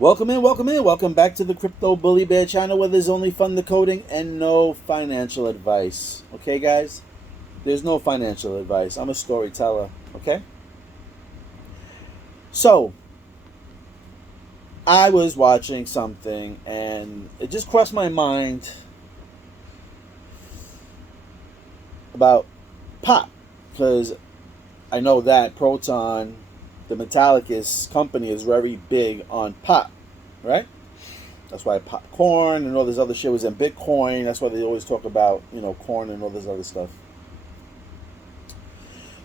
Welcome back to the Crypto Bully Bear channel where there's only fun decoding and no financial advice. Okay, guys? There's no financial advice. I'm a storyteller, okay? So, I was watching something and it just crossed my mind about pop because I know that Proton, the Metallicus company, is very big on pop, right? That's why popcorn and all this other shit was in Bitcoin. That's why they always talk about, corn and all this other stuff.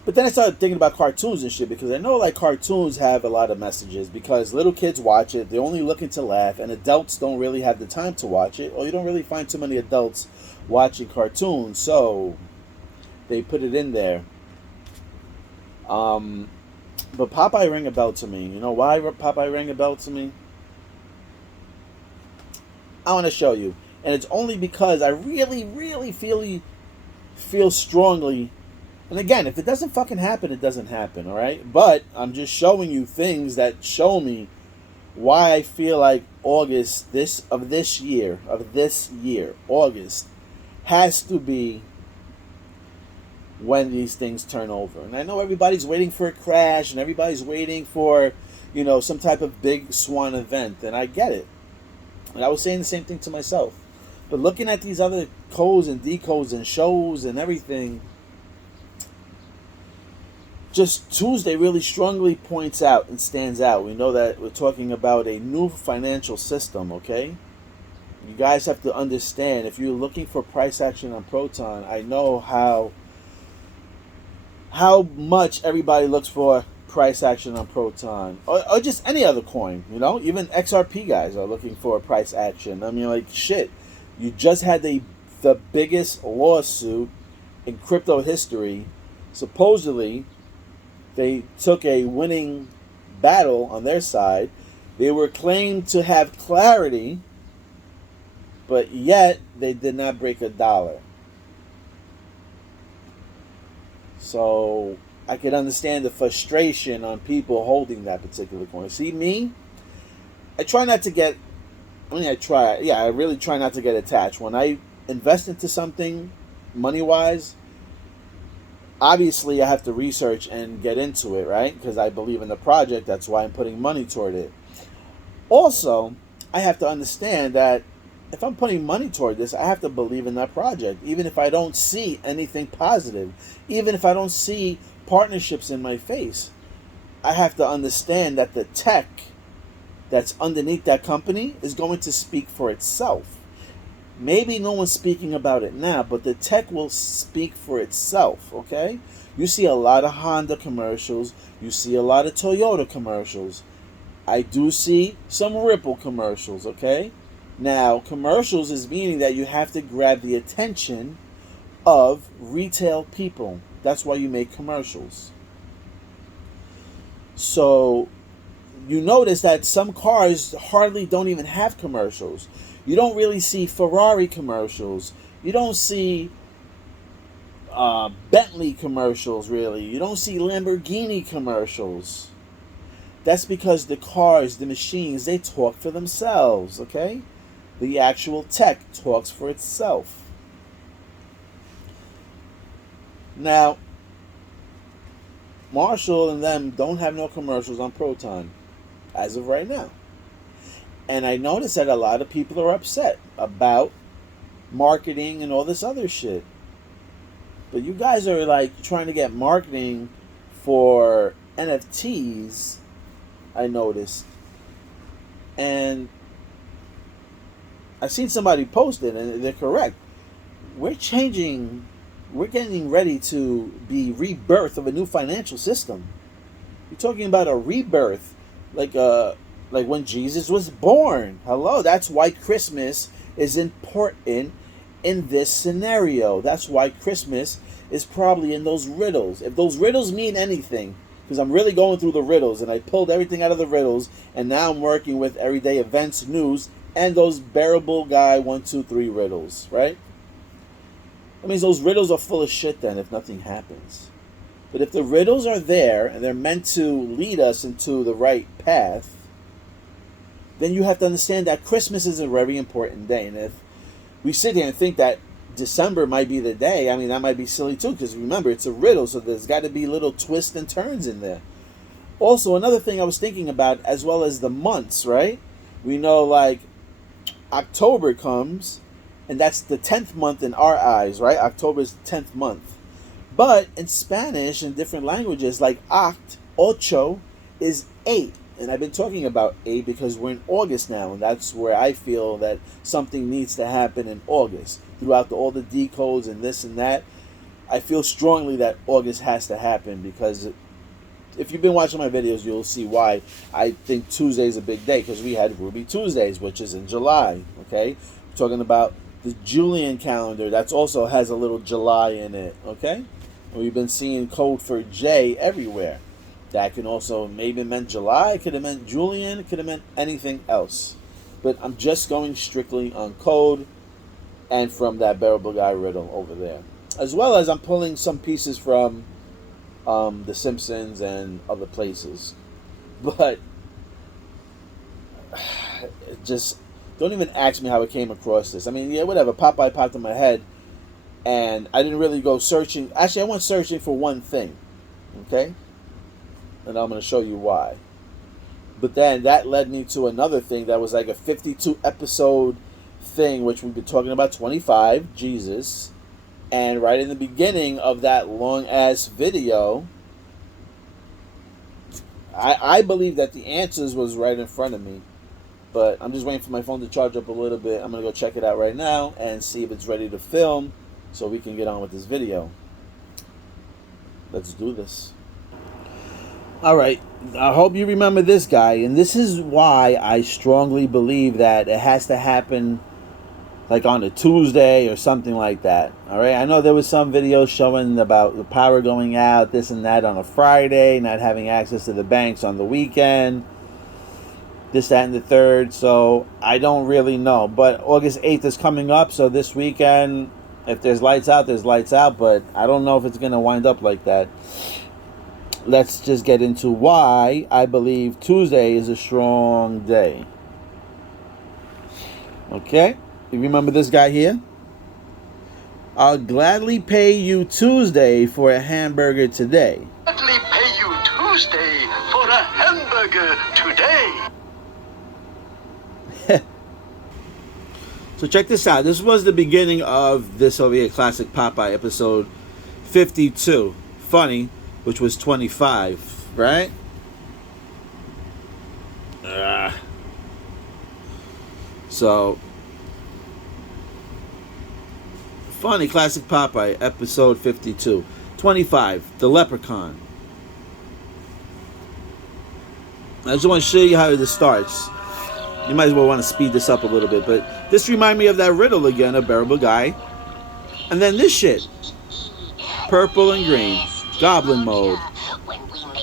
But then I started thinking about cartoons and shit because I know like cartoons have a lot of messages because little kids watch it, they're only looking to laugh, and adults don't really have the time to watch it, or you don't really find too many adults watching cartoons, so they put it in there. But Popeye rang a bell to me. You know why Popeye rang a bell to me? I want to show you, and it's only because I really feel strongly. And again, if it doesn't fucking happen, it doesn't happen, all right? But I'm just showing you things that show me why I feel like August this year, August has to be when these things turn over. And I know everybody's waiting for a crash and everybody's waiting for, some type of big swan event, and I get it. And I was saying the same thing to myself. But looking at these other codes and decodes and shows and everything, just Tuesday really strongly points out and stands out. We know that we're talking about a new financial system, okay? You guys have to understand, if you're looking for price action on Proton, I know how much everybody looks for price action on Proton, or just any other coin, even XRP guys are looking for price action. I mean, like, shit, you just had the biggest lawsuit in crypto history. Supposedly they took a winning battle on their side. They were claimed to have clarity, but yet they did not break a dollar. So I could understand the frustration on people holding that particular coin. See, me, I try not to get, I really try not to get attached. When I invest into something money-wise, obviously I have to research and get into it, right? Because I believe in the project. That's why I'm putting money toward it. Also, I have to understand that if I'm putting money toward this, I have to believe in that project, even if I don't see anything positive, even if I don't see partnerships in my face. I have to understand that the tech that's underneath that company is going to speak for itself. Maybe no one's speaking about it now, but the tech will speak for itself, okay? You see a lot of Honda commercials. You see a lot of Toyota commercials. I do see some Ripple commercials, okay? Now, commercials is meaning that you have to grab the attention of retail people. That's why you make commercials. So, you notice that some cars hardly don't even have commercials. You don't really see Ferrari commercials. You don't see Bentley commercials, really. You don't see Lamborghini commercials. That's because the cars, the machines, they talk for themselves, okay? The actual tech talks for itself. Now, Marshall and them don't have no commercials on Proton as of right now. And I noticed that a lot of people are upset about marketing and all this other shit. But you guys are like trying to get marketing for NFTs, I noticed. And I've seen somebody post it, and they're correct. We're getting ready to be rebirth of a new financial system. You're talking about a rebirth, like when Jesus was born. Hello, that's why Christmas is important in this scenario. That's why Christmas is probably in those riddles. If those riddles mean anything, because I'm really going through the riddles, and I pulled everything out of the riddles, and now I'm working with everyday events, news, and those bearable guy 1, 2, 3 riddles, right? That means those riddles are full of shit then if nothing happens. But if the riddles are there and they're meant to lead us into the right path, then you have to understand that Christmas is a very important day. And if we sit here and think that December might be the day, I mean, that might be silly too, because remember, it's a riddle, so there's got to be little twists and turns in there. Also, another thing I was thinking about, as well as the months, right? We know, like, October comes, and that's the 10th month in our eyes, right? October's the 10th month. But in Spanish and different languages, like ocho is 8. And I've been talking about 8 because we're in August now, and that's where I feel that something needs to happen in August. Throughout all the decodes and this and that, I feel strongly that August has to happen, because if you've been watching my videos, you'll see why I think Tuesday is a big day, because we had Ruby Tuesdays, which is in July, okay? We're talking about the Julian calendar, that also has a little July in it, okay? We've been seeing code for J everywhere. That can also maybe meant July, it could have meant Julian, it could have meant anything else. But I'm just going strictly on code and from that Bearable Guy riddle over there. As well as I'm pulling some pieces from The Simpsons and other places. But just don't even ask me how I came across this. I mean, yeah, whatever. Popeye popped in my head, and I didn't really go searching. Actually, I went searching for one thing, okay? And I'm going to show you why. But then that led me to another thing that was like a 52 episode thing, which we've been talking about 25, Jesus. And right in the beginning of that long ass video, I believe that the answers was right in front of me. But I'm just waiting for my phone to charge up a little bit. I'm going to go check it out right now and see if it's ready to film so we can get on with this video. Let's do this. Alright, I hope you remember this guy. And this is why I strongly believe that it has to happen like on a Tuesday or something like that. Alright, I know there was some videos showing about the power going out, this and that on a Friday, not having access to the banks on the weekend, this, that, and the third. So I don't really know. But August 8th is coming up, so this weekend, if there's lights out, there's lights out. But I don't know if it's going to wind up like that. Let's just get into why I believe Tuesday is a strong day. Okay? You remember this guy here? I'll gladly pay you Tuesday for a hamburger today. Gladly pay you Tuesday for a hamburger today. So check this out. This was the beginning of this over here, Classic Popeye, episode 52. Funny, which was 25, right? So, Funny, Classic Popeye, episode 52. 25, The Leprechaun. I just want to show you how this starts. You might as well want to speed this up a little bit, but this reminds me of that riddle again, a Bearable Guy. And then this shit. Purple and green. Goblin mode.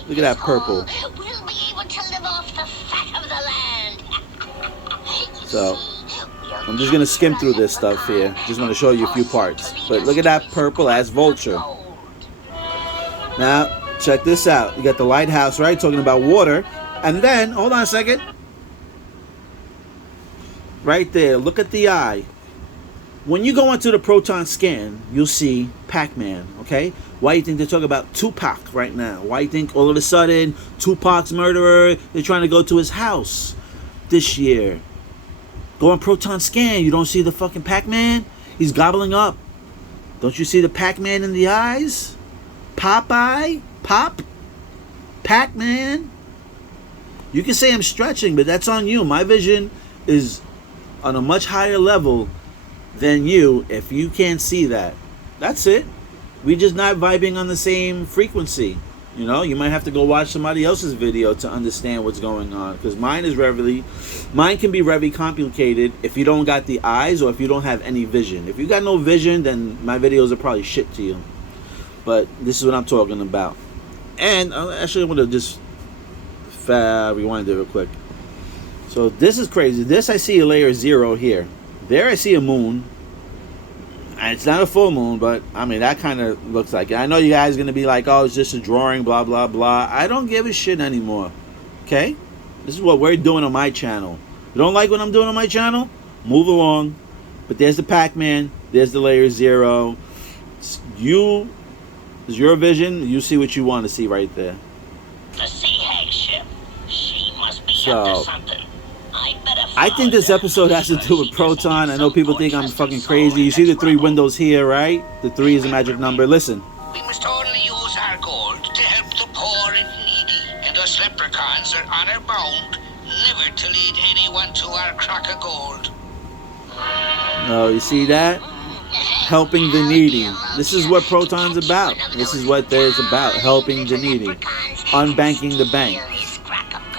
Look at that purple. So, I'm just going to skim through this stuff here. Just want to show you a few parts. But look at that purple as vulture. Now, check this out. You got the lighthouse, right? Talking about water. And then, hold on a second. Right there, look at the eye. When you go into the Proton scan, you'll see Pac-Man, okay? Why do you think they're talking about Tupac right now? Why do you think all of a sudden Tupac's murderer, they're trying to go to his house this year? Go on Proton scan, you don't see the fucking Pac-Man? He's gobbling up. Don't you see the Pac-Man in the eyes? Popeye? Pop? Pac-Man? You can say I'm stretching, but that's on you. My vision is on a much higher level than you if you can't see that. That's it. We're just not vibing on the same frequency. You know, you might have to go watch somebody else's video to understand what's going on, because mine can be very complicated if you don't got the eyes or if you don't have any vision. If you got no vision, then my videos are probably shit to you. But this is what I'm talking about. And actually I want to just rewind it real quick. So this is crazy. This I see a layer 0 here. There I see a moon. And it's not a full moon, but I mean that kind of looks like it. I know you guys are going to be like, oh, it's just a drawing, blah, blah, blah. I don't give a shit anymore. Okay? This is what we're doing on my channel. You don't like what I'm doing on my channel? Move along. But there's the Pac-Man. There's the Layer Zero. It's your vision. You see what you want to see right there. The sea hag ship. She must be So, up to something. I think this episode has to do with Proton. I know people think I'm fucking crazy. You see the 3 windows here, right? The 3 is a magic number. Listen. We must only use our gold to help the poor and needy. And us leprechauns are honor bound never to lead anyone to our crock of gold. Oh, you see that? Helping the needy. This is what Proton's about. This is what there's about. Helping the needy. Unbanking the bank.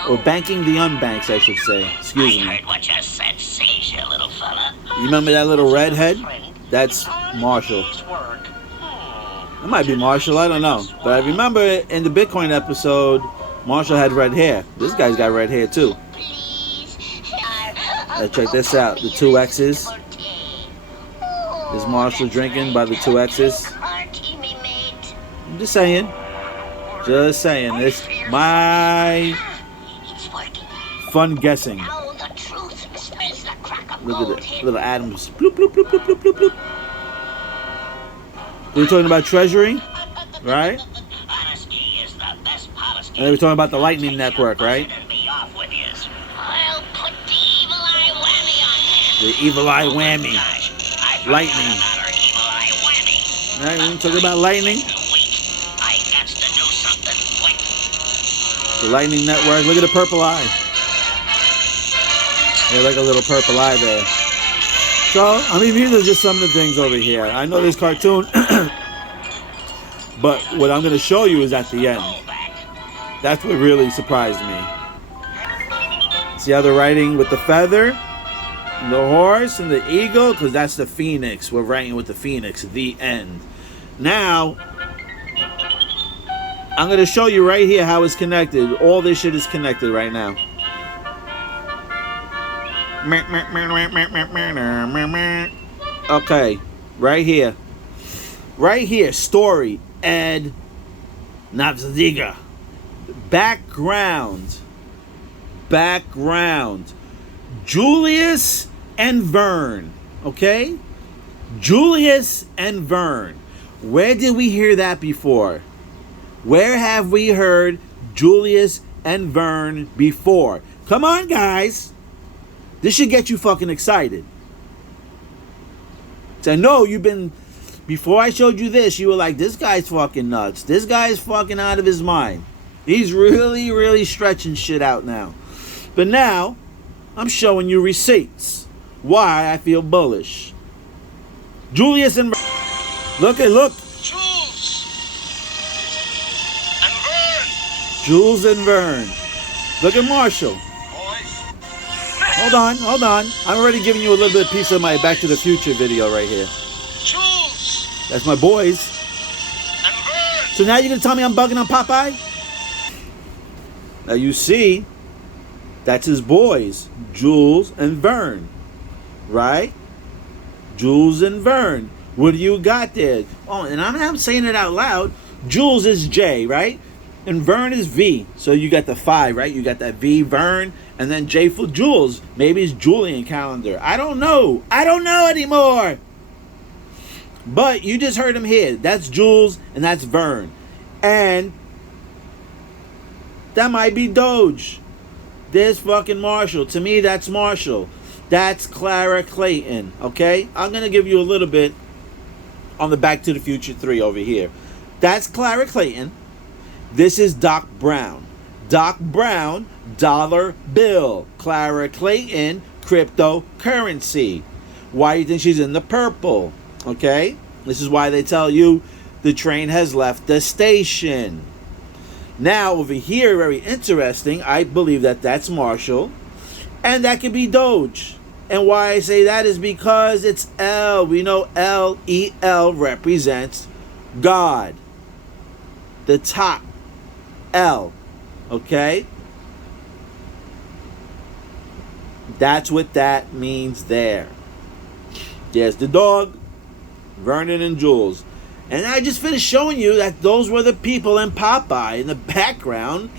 Or banking the unbanks, I should say. Excuse me. I heard what you said, Seizure, little fella. You remember that little redhead? That's Marshall. It might be Marshall, I don't know. But I remember in the Bitcoin episode, Marshall had red hair. This guy's got red hair too. Check this out. The 2 X's. Is Marshall drinking by the 2 X's? I'm just saying. Just saying. It's my fun guessing. Look at it. Little Adams. Bloop, bloop, bloop, bloop, bloop, bloop, bloop. We're talking about treasury, right? And then we're talking about the Lightning Network, right? The evil eye whammy. Lightning. Right, we're talking about lightning. The Lightning Network. Look at the purple eye. There's like a little purple eye there. So, I mean, these are just some of the things over here. I know this cartoon, but what I'm going to show you is at the end. That's what really surprised me. See how they're writing with the feather, and the horse, and the eagle? Because that's the phoenix. We're writing with the phoenix. The end. Now, I'm going to show you right here how it's connected. All this shit is connected right now. Okay, right here. Right here, story, Ed Navzadiga. Background. Julius and Vern. Okay? Julius and Vern. Where did we hear that before? Where have we heard Julius and Vern before? Come on, guys. This should get you fucking excited. So I know you've been... Before I showed you this, you were like, this guy's fucking nuts. This guy's fucking out of his mind. He's really, really stretching shit out now. But now, I'm showing you receipts. Why I feel bullish. Julius and... Look. Jules and Vern. Jules and Vern. Look at Marshall. Hold on. I'm already giving you a little bit of piece of my Back to the Future video right here. Jules That's my boys. and Vern. So now you're going to tell me I'm bugging on Popeye? Now you see, that's his boys, Jules and Vern. Right? Jules and Vern. What do you got there? Oh, and I'm saying it out loud. Jules is J, right? And Vern is V. So you got the 5, right? You got that V, Vern, and then J for Jules. Maybe it's Julian calendar. I don't know anymore. But you just heard him here. That's Jules and that's Vern. And that might be Doge. There's fucking Marshall. To me, that's Marshall. That's Clara Clayton. Okay? I'm going to give you a little bit on the Back to the Future 3 over here. That's Clara Clayton. This is Doc Brown. Doc Brown, dollar bill. Clara Clayton, cryptocurrency. Why do you think she's in the purple? Okay? This is why they tell you the train has left the station. Now, over here, very interesting, I believe that that's Marshall. And that could be Doge. And why I say that is because it's L. We know L, E-L represents God. The top. L. Okay? That's what that means there. There's the dog, Vernon and Jules. And I just finished showing you that those were the people in Popeye in the background,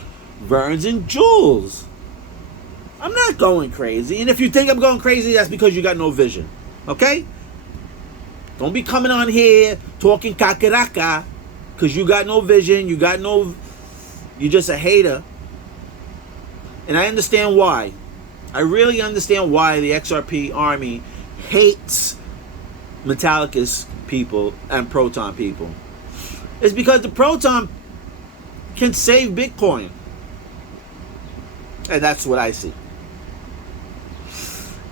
Verns and Jules. I'm not going crazy. And if you think I'm going crazy, that's because you got no vision. Okay? Don't be coming on here talking kakaraka because you got no vision. You're just a hater. And I understand why. I really understand why the XRP army hates Metallica's people and Proton people. It's because the Proton can save Bitcoin. And that's what I see.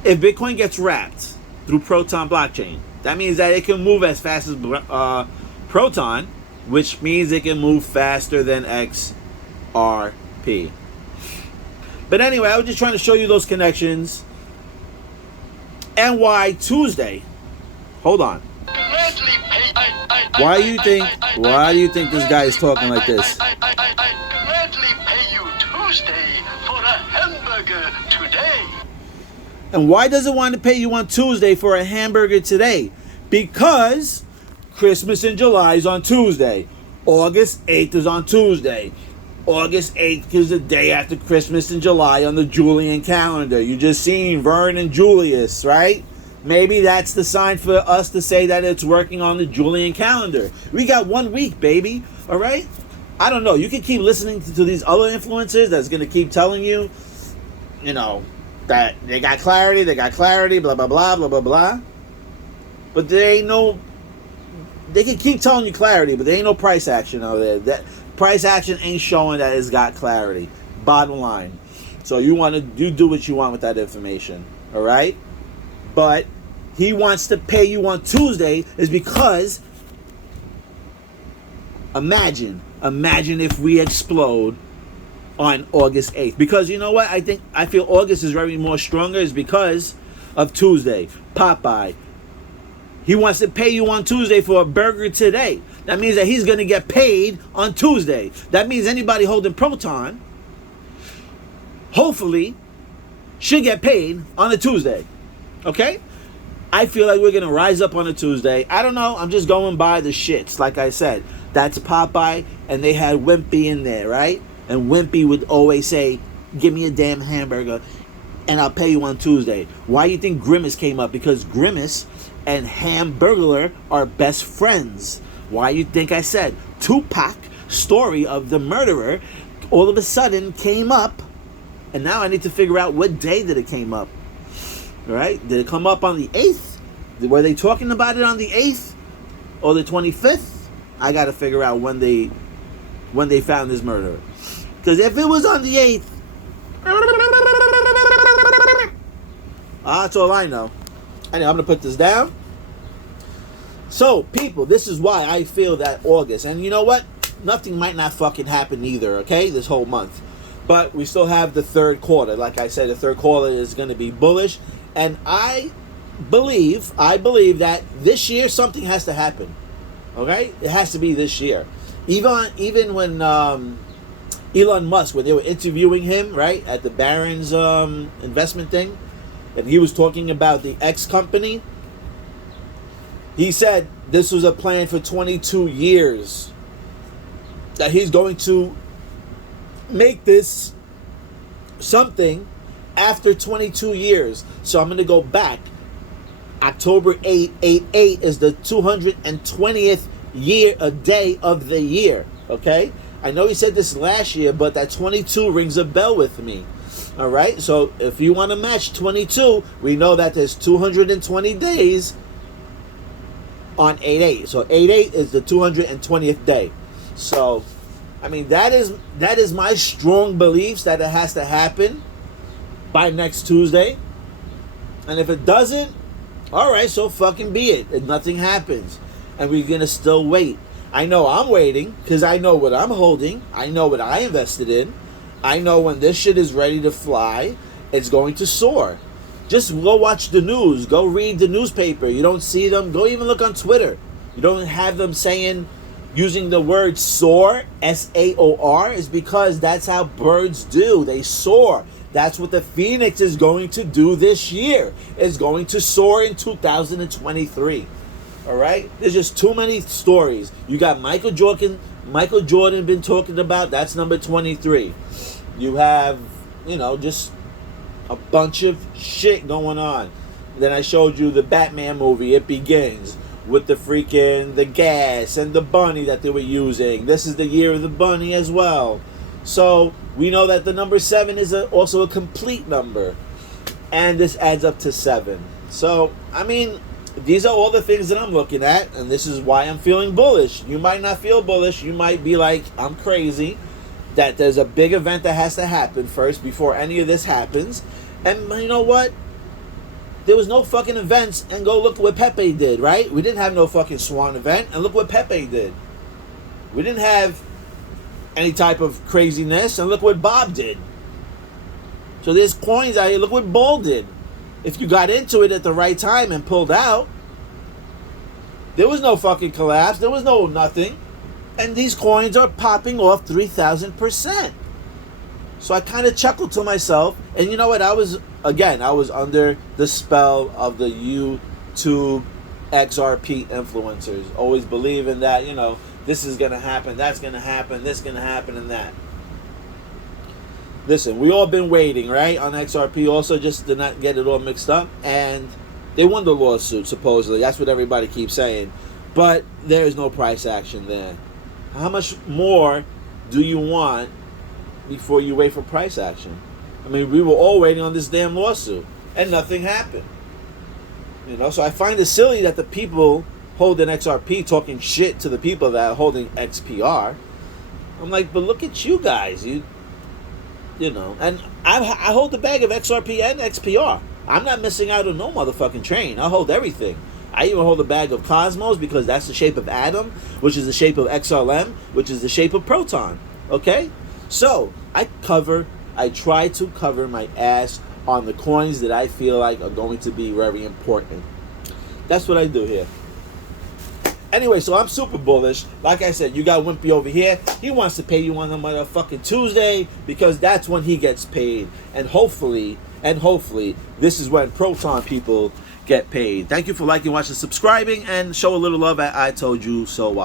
If Bitcoin gets wrapped through Proton blockchain, that means that it can move as fast as Proton, which means it can move faster than XRP. But anyway, I was just trying to show you those connections. And why Tuesday? Hold on. Why do you think this guy is talking like this? I'd gladly pay you Tuesday for a hamburger today. And why does it want to pay you on Tuesday for a hamburger today? Because Christmas in July is on Tuesday. August 8th is on Tuesday. August 8th is the day after Christmas in July on the Julian calendar. You just seen Vern and Julius, right? Maybe that's the sign for us to say that it's working on the Julian calendar. We got 1 week, baby. All right? I don't know. You can keep listening to these other influencers that's going to keep telling you, you know, that they got clarity, blah, blah, blah, blah, blah, blah. But there ain't no... They can keep telling you clarity, but there ain't no price action out there. That price action ain't showing that it's got clarity. Bottom line. So you do what you want with that information. All right? But he wants to pay you on Tuesday is because imagine if we explode on August 8th. Because you know what? I feel August is very more stronger is because of Tuesday. Popeye. He wants to pay you on Tuesday for a burger today. That means that he's going to get paid on Tuesday. That means anybody holding Proton, hopefully, should get paid on a Tuesday. Okay? I feel like we're going to rise up on a Tuesday. I don't know. I'm just going by the shits. Like I said, that's Popeye, and they had Wimpy in there, right? And Wimpy would always say, give me a damn hamburger, and I'll pay you on Tuesday. Why do you think Grimace came up? Because Grimace and Hamburglar are best friends. Why you think I said Tupac story of the murderer all of a sudden came up, and now I need to figure out what day did it came up. All right? Did it come up on the 8th? Were they talking about it on the 8th or the 25th? I got to figure out when they found this murderer. Because if it was on the 8th, that's all I know. Anyway, I'm going to put this down. So, people, this is why I feel that August. And you know what? Nothing might not fucking happen either, okay? This whole month. But we still have the third quarter. Like I said, the third quarter is going to be bullish. And I believe that this year something has to happen. Okay? It has to be this year. Even when Elon Musk, when they were interviewing him, right, at the Barron's investment thing, and he was talking about the X company, he said this was a plan for 22 years. That he's going to make this something after 22 years. So I'm going to go back. October 888 is the 220th day of the year. Okay? I know he said this last year, but that 22 rings a bell with me. All right, so if you want to match 22, we know that there's 220 days on 8/8. So 8/8 is the 220th day. So, I mean, that is my strong beliefs that it has to happen by next Tuesday. And if it doesn't, all right, so fucking be it. And nothing happens. And we're going to still wait. I know I'm waiting because I know what I'm holding. I know what I invested in. I know when this shit is ready to fly, it's going to soar. Just go watch the news. Go read the newspaper. You don't see them. Go even look on Twitter. You don't have them using the word soar, S-A-O-R, is because that's how birds do. They soar. That's what the Phoenix is going to do this year. It's going to soar in 2023. All right? There's just too many stories. You got Michael Jordan been talking about. That's number 23. You have, just A bunch of shit going on. Then I showed you the Batman movie, It Begins, with the gas and the bunny that they were using. This is the year of the bunny as well. So we know that the number 7 is also a complete number. And this adds up to 7. So, I mean, these are all the things that I'm looking at, and this is why I'm feeling bullish. You might not feel bullish. You might be like, I'm crazy, that there's a big event that has to happen first before any of this happens. And you know what? There was no fucking events, and go look at what Pepe did, right? We didn't have no fucking Swan event, and look what Pepe did. We didn't have any type of craziness, and look what Bob did. So there's coins out here. Look what Bull did. If you got into it at the right time and pulled out, there was no fucking collapse. There was no nothing. And these coins are popping off 3,000%. So I kind of chuckled to myself. And you know what? I was under the spell of the YouTube XRP influencers. Always believing that, this is going to happen, that's going to happen, this is going to happen, and that. Listen, we all been waiting, right, on XRP also, just to not get it all mixed up. And they won the lawsuit, supposedly. That's what everybody keeps saying. But there is no price action there. How much more do you want before you wait for price action? I mean, we were all waiting on this damn lawsuit, and nothing happened. So I find it silly that the people holding XRP talking shit to the people that are holding XPR. I'm like, but look at you guys. And I hold the bag of XRP and XPR. I'm not missing out on no motherfucking train. I hold everything. I even hold a bag of Cosmos because that's the shape of Atom, which is the shape of XLM, which is the shape of Proton. Okay? So, I try to cover my ass on the coins that I feel like are going to be very important. That's what I do here. Anyway, so I'm super bullish. Like I said, you got Wimpy over here. He wants to pay you on the motherfucking Tuesday because that's when he gets paid. And hopefully, this is when Proton people get paid. Thank you for liking, watching, subscribing, and show a little love at I Told You So.